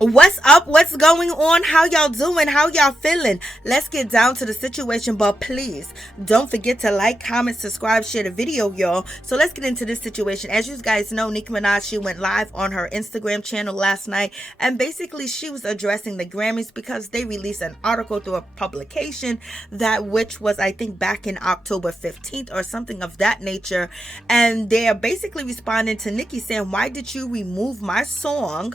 What's up? What's going on? How y'all doing? How y'all feeling? Let's get down to the situation, but please don't forget to like, comment, subscribe, share the video, y'all. So let's get into this situation. As you guys know, Nicki Minaj, she went live on her Instagram channel last night, and basically she was addressing the Grammys because they released an article through a publication that which was, I think, back in October 15th or something of that nature, and they are basically responding to Nicki saying, "Why did you remove my song,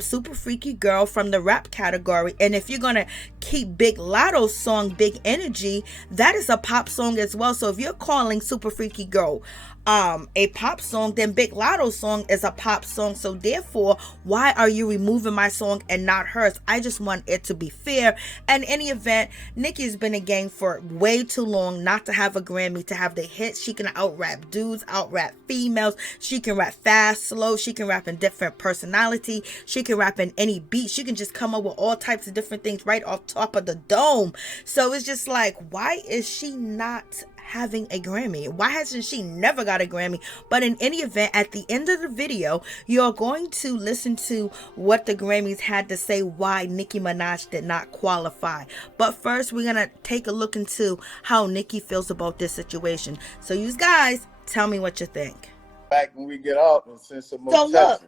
Super Freaky Girl, from the rap category? And if you're gonna keep Big Lotto's song Big Energy, that is a pop song as well. So if you're calling Super Freaky Girl a pop song, then Big Lotto's song is a pop song. So therefore, why are you removing my song and not hers? I just want it to be fair." And in any event, Nicki's been in game for way too long not to have a Grammy, to have the hits. She can out rap dudes, out rap females. She can rap fast, slow. She can rap in different personality. She can rap in any beat. She can just come up with all types of different things right off top of the dome. So it's just like, why is she not having a Grammy? Why hasn't she never got a Grammy? But in any event, at the end of the video, you're going to listen to what the Grammys had to say why Nicki Minaj did not qualify. But first, we're gonna take a look into how Nicki feels about this situation. So you guys, tell me what you think. Back when we get off and send some more So look,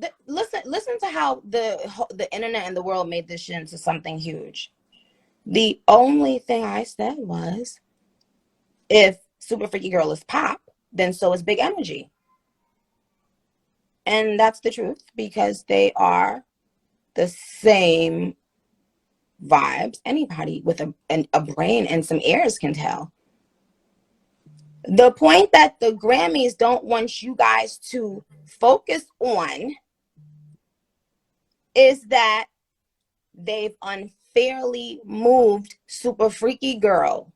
texts. listen to how the internet and the world made this shit into something huge. The only thing I said was, if Super Freaky Girl is pop, then so is Big Energy. And that's the truth, because they are the same vibes. Anybody with a brain and some ears can tell. The point that the Grammys don't want you guys to focus on is that they've unfairly moved Super Freaky Girl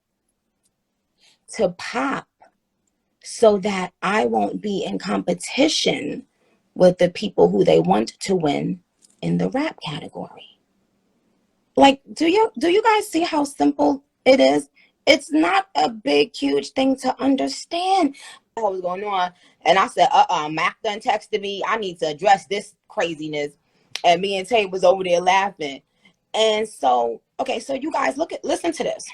to pop so that I won't be in competition with the people who they want to win in the rap category. Like, do you guys see how simple it is? It's not a big, huge thing to understand. What was going on? And I said, Mac done texted me. I need to address this craziness. And me and Tay was over there laughing. And so, okay, so you guys listen to this.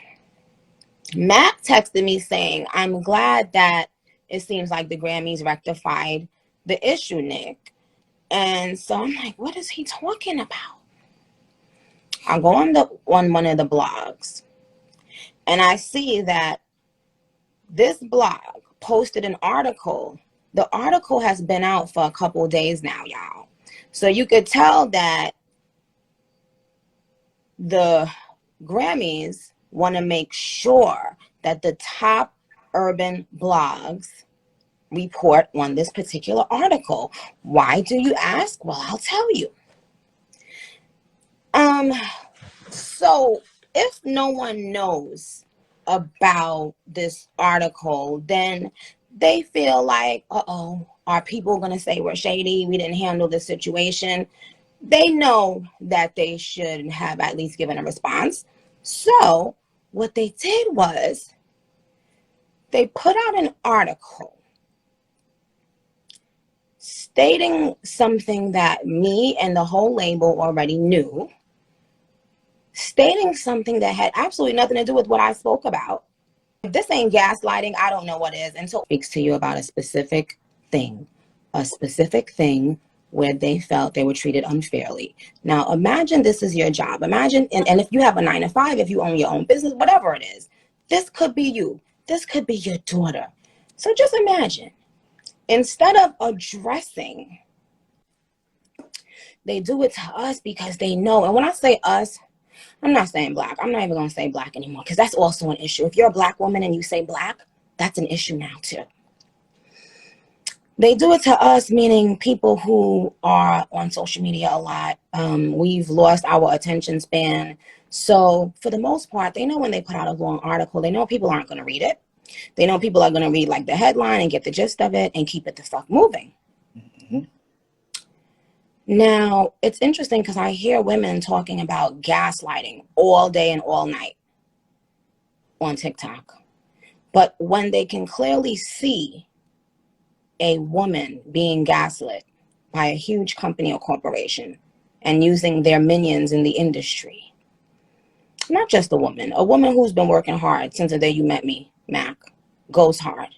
Mac texted me saying, "I'm glad that it seems like the Grammys rectified the issue, Nick." And so I'm like, what is he talking about? I go on one of the blogs, and I see that this blog posted an article. The article has been out for a couple of days now, y'all. So you could tell that the Grammys want to make sure that the top urban blogs report on this particular article. Why do you ask? Well, I'll tell you. So if no one knows about this article, then they feel like, are people going to say we're shady? We didn't handle the situation. They know that they should have at least given a response. So what they did was they put out an article stating something that me and the whole label already knew, stating something that had absolutely nothing to do with what I spoke about. If this ain't gaslighting, I don't know what is. And so it speaks to you about a specific thing where they felt they were treated unfairly. Now, imagine this is your job. Imagine, and if you have a 9-to-5, if you own your own business, whatever it is, this could be you. This could be your daughter. So just imagine, instead of addressing, they do it to us because they know. And when I say us, I'm not saying black. I'm not even going to say black anymore, because that's also an issue. If you're a black woman and you say black, that's an issue now too. They do it to us, meaning people who are on social media a lot. We've lost our attention span. So for the most part, they know when they put out a long article, they know people aren't going to read it. They know people are going to read like the headline and get the gist of it and keep it the fuck moving. Mm-hmm. Now, it's interesting because I hear women talking about gaslighting all day and all night on TikTok. But when they can clearly see a woman being gaslit by a huge company or corporation, and using their minions in the industry. Not just a woman who's been working hard since the day you met me, Mac. Goes hard.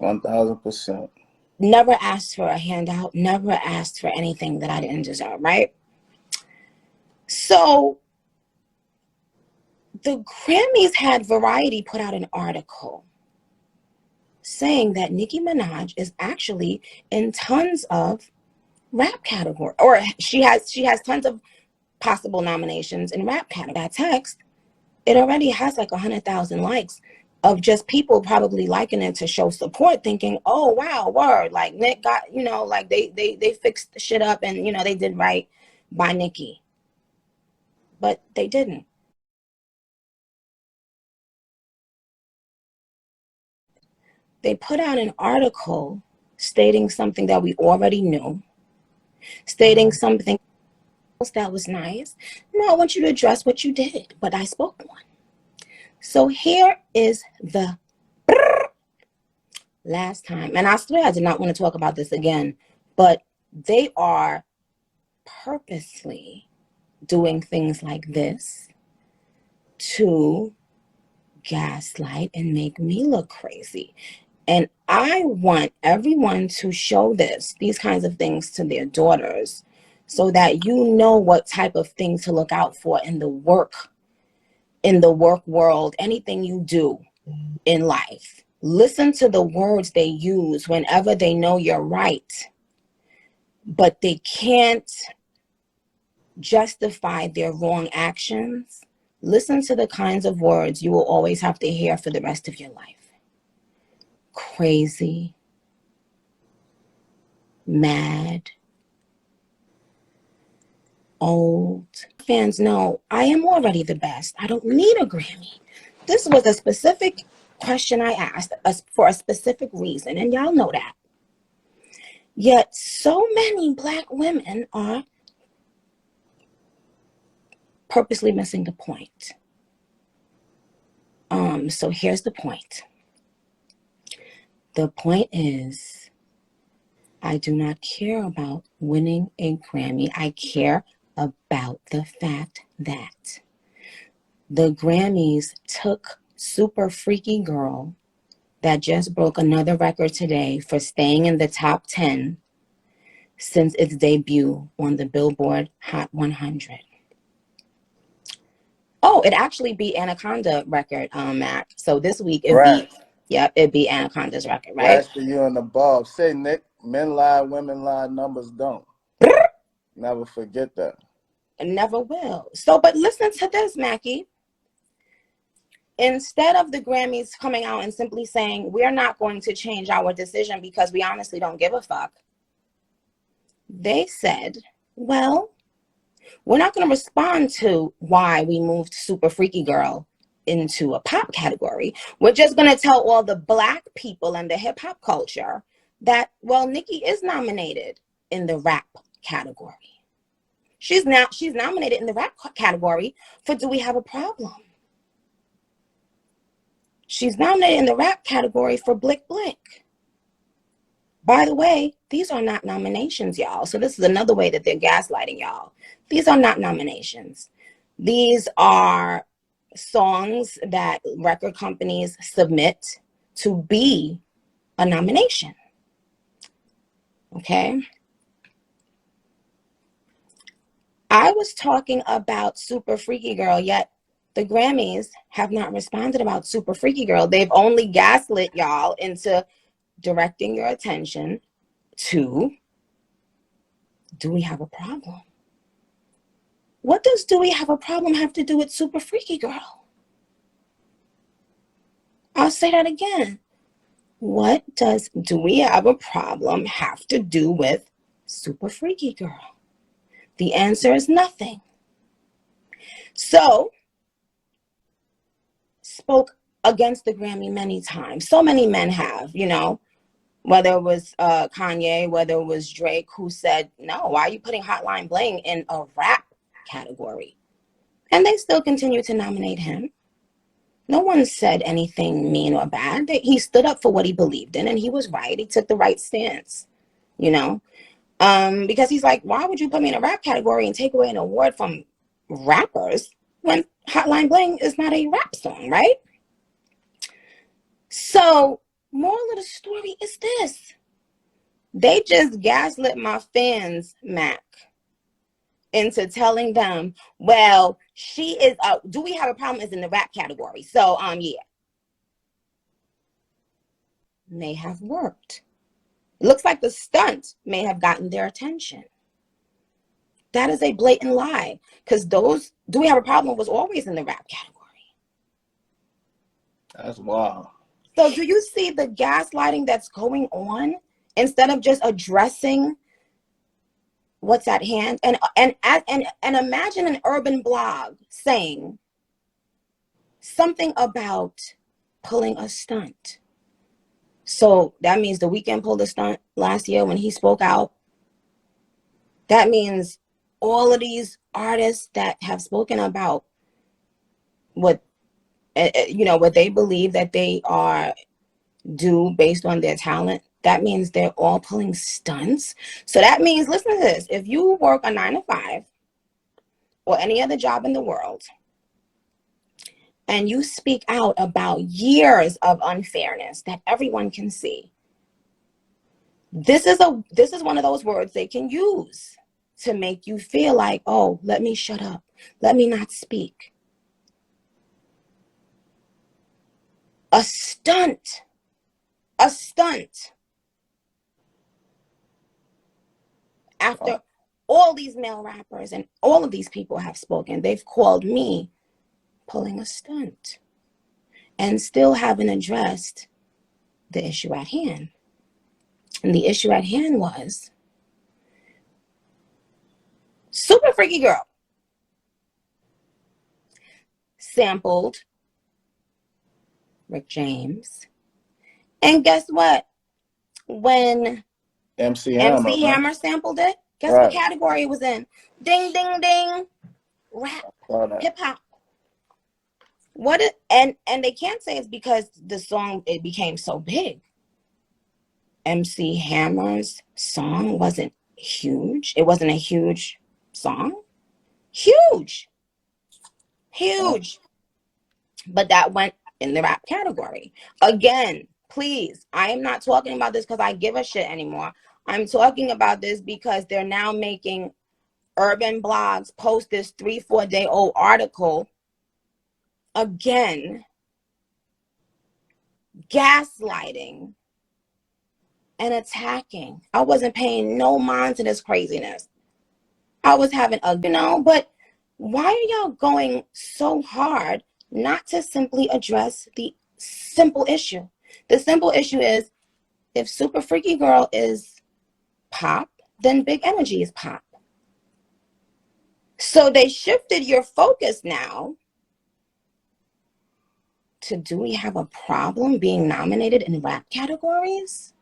1000%. Never asked for a handout, never asked for anything that I didn't deserve, right? So the Grammys had Variety put out an article saying that Nicki Minaj is actually in tons of rap category, or she has tons of possible nominations in rap category. That text, it already has like 100,000 likes of just people probably liking it to show support, thinking, oh wow, word, like Nick got, like they fixed the shit up, and they did right by Nicki. But they didn't. They put out an article stating something that we already knew, stating something else that was nice. No, I want you to address what you did, but I spoke one. So here is the last time, and I swear I did not want to talk about this again, but they are purposely doing things like this to gaslight and make me look crazy. And I want everyone to show these kinds of things to their daughters so that you know what type of things to look out for in the work world, anything you do in life. Listen to the words they use whenever they know you're right, but they can't justify their wrong actions. Listen to the kinds of words you will always have to hear for the rest of your life. Crazy, mad, old. Fans know I am already the best. I don't need a Grammy. This was a specific question I asked for a specific reason, and y'all know that. Yet so many Black women are purposely missing the point. So here's the point. The point is, I do not care about winning a Grammy. I care about the fact that the Grammys took Super Freaky Girl, that just broke another record today for staying in the top 10 since its debut on the Billboard Hot 100. Oh, it actually beat Anaconda record, Mac. So this week it beat Anaconda's record, right? Last year in the above. Say, Nick, men lie, women lie, numbers don't. Never forget that. Never will. So, but listen to this, Mackie. Instead of the Grammys coming out and simply saying, we're not going to change our decision because we honestly don't give a fuck, they said, well, we're not going to respond to why we moved Super Freaky Girl into a pop category. We're just going to tell all the Black people and the hip hop culture that, well, Nicki is nominated in the rap category. She's nominated in the rap category for Do We Have a Problem? She's nominated in the rap category for Blick Blick. By the way, these are not nominations, y'all. So this is another way that they're gaslighting y'all. These are not nominations. These are songs that record companies submit to be a nomination. Okay? I was talking about Super Freaky Girl, yet the Grammys have not responded about Super Freaky Girl. They've only gaslit y'all into directing your attention to Do We Have a Problem? What does Do We Have a Problem have to do with Super Freaky Girl? I'll say that again. What does Do We Have a Problem have to do with Super Freaky Girl? The answer is nothing. So, spoke against the Grammy many times. So many men have, whether it was Kanye, whether it was Drake, who said, no, why are you putting Hotline Bling in a rap category? And they still continue to nominate him. No one said anything mean or bad. He stood up for what he believed in, and he was right. He took the right stance, Because he's like, why would you put me in a rap category and take away an award from rappers when Hotline Bling is not a rap song, right? So, moral of the story is this. They just gaslit my fans, Mac, into telling them, well, she is, Do We Have a Problem is in the rap category. So, yeah. May have worked. It looks like the stunt may have gotten their attention. That is a blatant lie, because those Do We Have a Problem was always in the rap category. That's wild. So do you see the gaslighting that's going on instead of just addressing what's at hand? And imagine an urban blog saying something about pulling a stunt. So that means The Weeknd pulled a stunt last year when he spoke out. That means all of these artists that have spoken about what they believe that they are due based on their talent, that means they're all pulling stunts. So that means, listen to this, if you work a 9 to 5 or any other job in the world and you speak out about years of unfairness that everyone can see, this is one of those words they can use to make you feel like, oh, let me shut up, let me not speak. A stunt. After all these male rappers and all of these people have spoken, they've called me pulling a stunt and still haven't addressed the issue at hand. And the issue at hand was Super Freaky Girl sampled Rick James. And guess what? When MC Hammer sampled it, guess what category it was in? Ding, ding, ding. Rap. Hip hop. And they can't say it's because the song, it became so big. MC Hammer's song wasn't huge. It wasn't a huge song. Huge. But that went in the rap category. Again, please, I am not talking about this because I give a shit anymore. I'm talking about this because they're now making urban blogs post this 3-4 day old article again, gaslighting and attacking. I wasn't paying no mind to this craziness. I was having but why are y'all going so hard not to simply address the simple issue? The simple issue is, if Super Freaky Girl is pop, then Big Energy is pop. So they shifted your focus now to, do we have a problem being nominated in rap categories?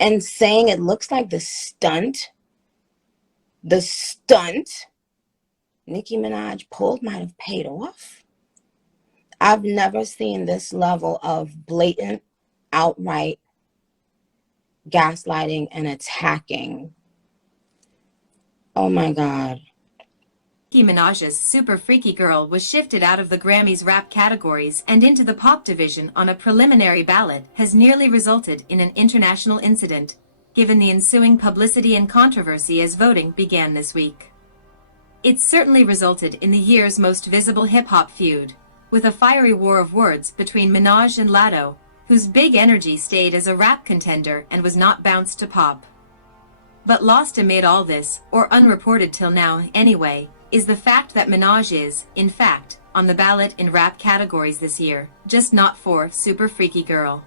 And saying it looks like the stunt Nicki Minaj pulled might have paid off. I've never seen this level of blatant, outright gaslighting and attacking. Oh my God. Nicki Minaj's Super Freaky Girl was shifted out of the Grammys rap categories and into the pop division on a preliminary ballot has nearly resulted in an international incident, given the ensuing publicity and controversy as voting began this week. It certainly resulted in the year's most visible hip-hop feud, with a fiery war of words between Minaj and Latto, whose Big Energy stayed as a rap contender and was not bounced to pop. But lost amid all this, or unreported till now anyway, is the fact that Minaj is, in fact, on the ballot in rap categories this year, just not for Super Freaky Girl.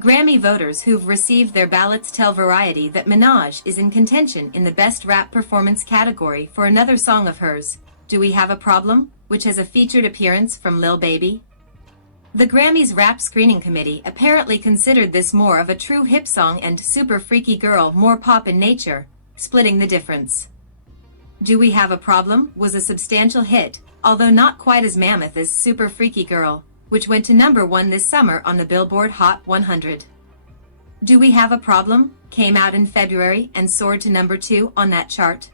Grammy voters who've received their ballots tell Variety that Minaj is in contention in the Best Rap Performance category for another song of hers, Do We Have a Problem?, which has a featured appearance from Lil Baby. The Grammys Rap Screening Committee apparently considered this more of a true hip song and Super Freaky Girl more pop in nature, splitting the difference. Do We Have a Problem was a substantial hit, although not quite as mammoth as Super Freaky Girl, which went to #1 this summer on the Billboard Hot 100. Do We Have a Problem came out in February and soared to number 2 on that chart.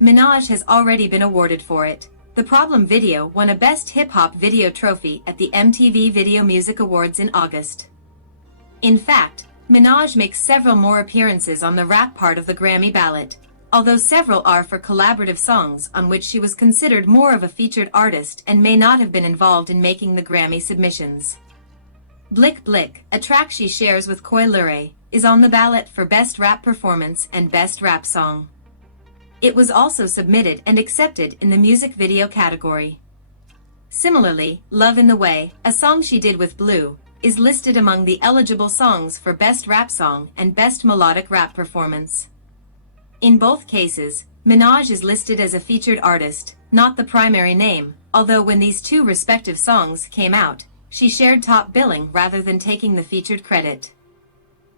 Minaj has already been awarded for it. The Problem video won a Best Hip Hop Video trophy at the MTV Video Music Awards in August. In fact, Minaj makes several more appearances on the rap part of the Grammy ballot, although several are for collaborative songs on which she was considered more of a featured artist and may not have been involved in making the Grammy submissions. Blick Blick, a track she shares with Coi Leray, is on the ballot for Best Rap Performance and Best Rap Song. It was also submitted and accepted in the music video category. Similarly, Love in the Way, a song she did with Blue, is listed among the eligible songs for Best Rap Song and Best Melodic Rap Performance. In both cases, Minaj is listed as a featured artist, not the primary name, although when these two respective songs came out, she shared top billing rather than taking the featured credit.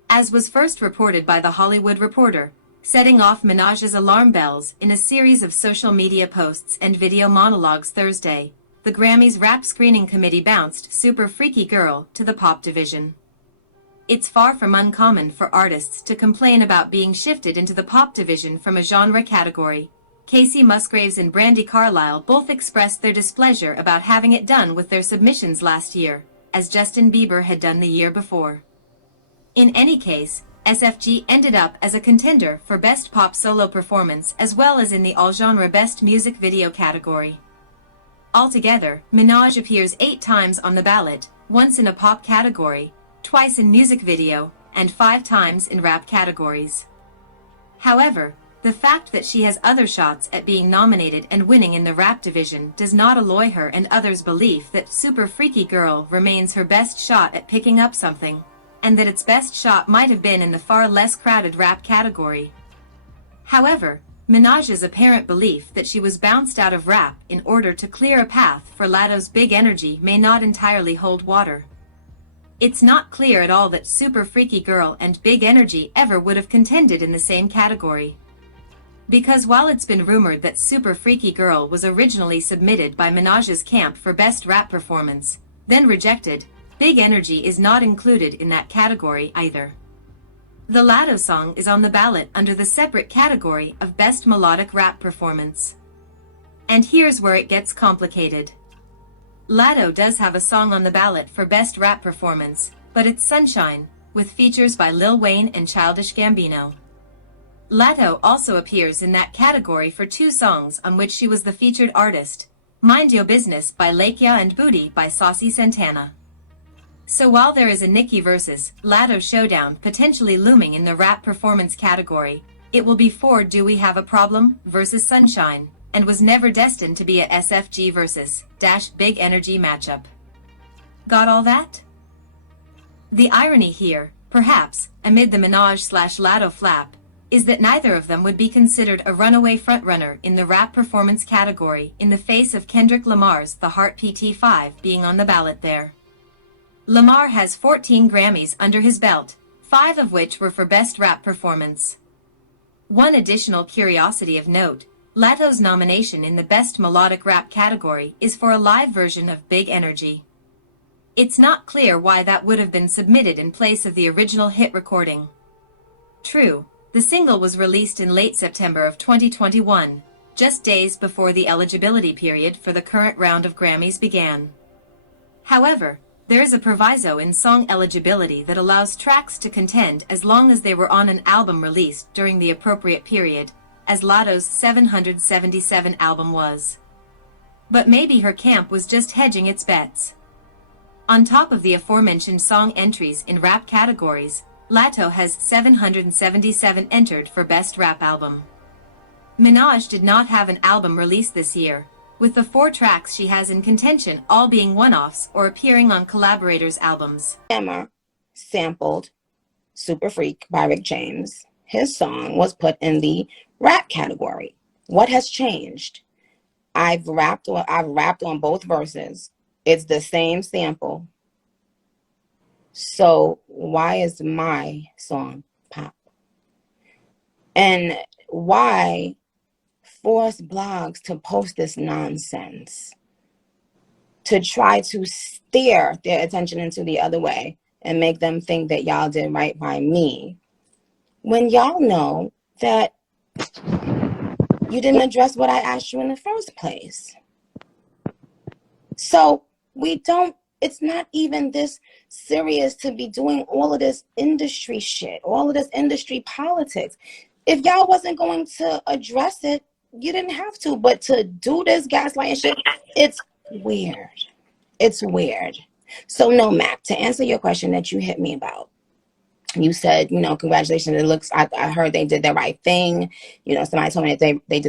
As was first reported by The Hollywood Reporter, setting off Minaj's alarm bells in a series of social media posts and video monologues Thursday, the Grammys Rap Screening Committee bounced Super Freaky Girl to the pop division. It's far from uncommon for artists to complain about being shifted into the pop division from a genre category. Casey Musgraves and Brandi Carlile both expressed their displeasure about having it done with their submissions last year, as Justin Bieber had done the year before. In any case, SFG ended up as a contender for Best Pop Solo Performance as well as in the all-genre Best Music Video category. Altogether, Minaj appears 8 times on the ballot, once in a pop category, twice in music video, and 5 times in rap categories. However, the fact that she has other shots at being nominated and winning in the rap division does not alloy her and others' belief that Super Freaky Girl remains her best shot at picking up something, and that its best shot might have been in the far less crowded rap category. However, Minaj's apparent belief that she was bounced out of rap in order to clear a path for Latto's Big Energy may not entirely hold water. It's not clear at all that Super Freaky Girl and Big Energy ever would have contended in the same category. Because while it's been rumored that Super Freaky Girl was originally submitted by Minaj's camp for Best Rap Performance, then rejected, Big Energy is not included in that category either. The Latto song is on the ballot under the separate category of Best Melodic Rap Performance. And here's where it gets complicated. Latto does have a song on the ballot for Best Rap Performance, but it's Sunshine, with features by Lil Wayne and Childish Gambino. Latto also appears in that category for 2 songs on which she was the featured artist, Mind Your Business by Lakia and Booty by Saucy Santana. So while there is a Nicki versus Latto showdown potentially looming in the rap performance category, it will be for Do We Have a Problem versus Sunshine, and was never destined to be a SFG versus Big Energy matchup. Got all that? The irony here, perhaps, amid the Minaj/Latto flap, is that neither of them would be considered a runaway frontrunner in the rap performance category in the face of Kendrick Lamar's The Heart PT5 being on the ballot there. Lamar has 14 Grammys under his belt, 5 of which were for Best Rap Performance. One additional curiosity of note, Latto's nomination in the Best Melodic Rap category is for a live version of Big Energy. It's not clear why that would have been submitted in place of the original hit recording. True, the single was released in late September of 2021, just days before the eligibility period for the current round of Grammys began. However, there is a proviso in song eligibility that allows tracks to contend as long as they were on an album released during the appropriate period, as Latto's 777 album was. But maybe her camp was just hedging its bets. On top of the aforementioned song entries in rap categories, Latto has 777 entered for Best Rap Album. Minaj did not have an album released this year, with the 4 tracks she has in contention all being one-offs or appearing on collaborators' albums. Emma sampled Super Freak by Rick James. His song was put in the rap category. What has changed? I've rapped on both verses. It's the same sample. So why is my song pop? And why force blogs to post this nonsense? To try to steer their attention into the other way and make them think that y'all did right by me. when y'all know that you didn't address what I asked you in the first place? So it's not even this serious to be doing all of this industry shit, all of this industry politics. If y'all wasn't going to address it, you didn't have to. But to do this gaslighting shit, it's weird. It's weird. So no, Mac, to answer your question that you hit me about, you said, congratulations. It looks, I heard they did the right thing. Somebody told me that they did